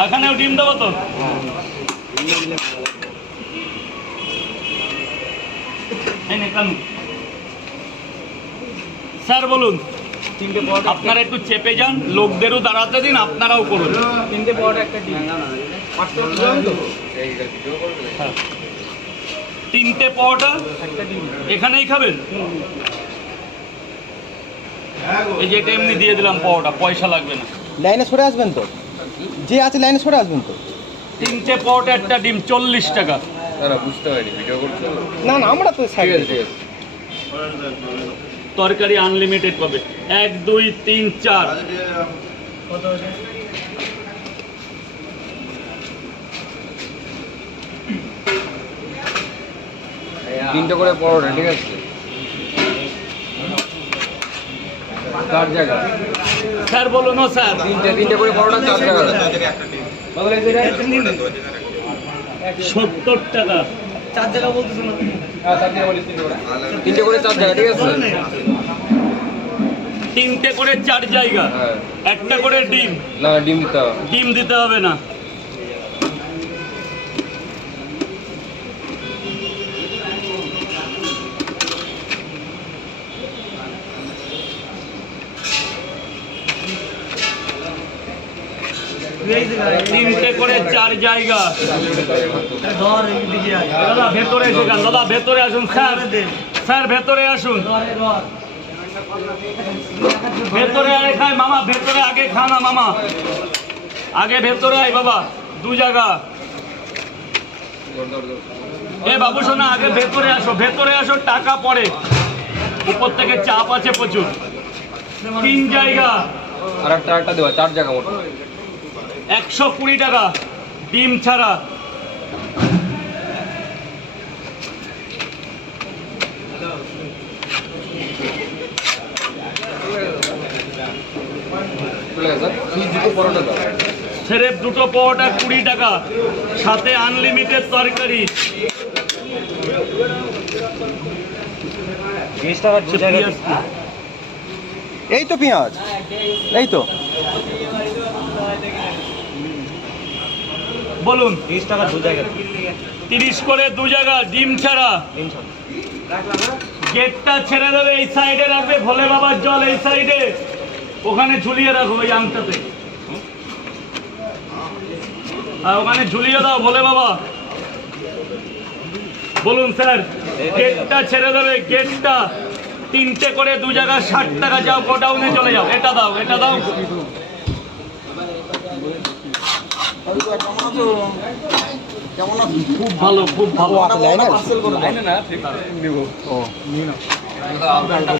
এখানেও ডিম দেবো তো? এই নে, কানু। স্যার বলুন আপনারা একটু চেপে যান লোকদেরও দাঁড়াতে দিন আপনারাও করুন। তিনটে পরোটা একটা ডিম। হ্যাঁ। তিনটে পরোটা এখানেই খাবেন? এই যে এটা এমনি দিয়ে দিলাম পরোটা পয়সা লাগবে না। লাইনে সরে আসবেন তো? যে আছে লাইনে সরে আসবেন তো। তিনটে পরোটা একটা ডিম চল্লিশ টাকা। দাঁড়া বুঝতে পারিনি ভিডিও করছ। না না আমরা তো ঠিক আছে ঠিক আছে। তরকারি আনলিমিটেড পাবে। এক দুই তিন চার। কত আছে তিনটে করে পরোটা ঠিক আছে। চার জায়গা? স্যার বলো না স্যার। তিনটে তিনটে করে করোনা চার টাকা। সত্তর টাকা। চার জায়গা বলতেছো না তুমি তিনটে করে চার জায়গা ঠিক আছে? তিনটে করে চার জায়গা। হ্যাঁ। একটা করে ডিম। না ডিম দিতে হবে। ডিম দিতে হবে না। তিনটে করে চার জায়গা। দাদা ভেতরে এসে যান। দাদা ভেতরে আসুন স্যার। স্যার ভেতরে আসুন। ধর, এ ধর। ভেতরে আরে খায়। মামা ভেতরে আগে খা না মামা। আগে ভেতরে আয় বাবা। দু জায়গা। ধর, ধর, ধর। এ বাবু শোনা আগে ভেতরে আসো। ভেতরে আসো টাকা পড়ে। উপর থেকে চাপ আছে প্রচুর। তিন জায়গা। আর একটা একটা দেওয়া চার জায়গা মোট। একশো কুড়ি টাকা ডিম ছাড়া। সেরেপ দুটো পরোটা কুড়ি টাকা সাথে আনলিমিটেড তরকারি। এই তো পেঁয়াজ এই তো। বলুন। তিরিশ টাকা দু জায়গা। তিরিশ করে দু জায়গা ডিম ছাড়া। গেটটা ছেড়ে দেবে এই সাইডে রাখবে ভোলে বাবার জল এই সাইডে। ওখানে ঝুলিয়ে রাখো ওই আংটাতে আর ওখানে ঝুলিয়ে দাও ভোলে বাবা। বলুন স্যার গেটটা ছেড়ে দেবে গেটটা। তিনটে করে দু জায়গা ষাট টাকা যাও গোডাউনে চলে যাও। এটা দাও এটা দাও। খুব ভালো। খুব ভালো আছে? না? ঠিক নিব ও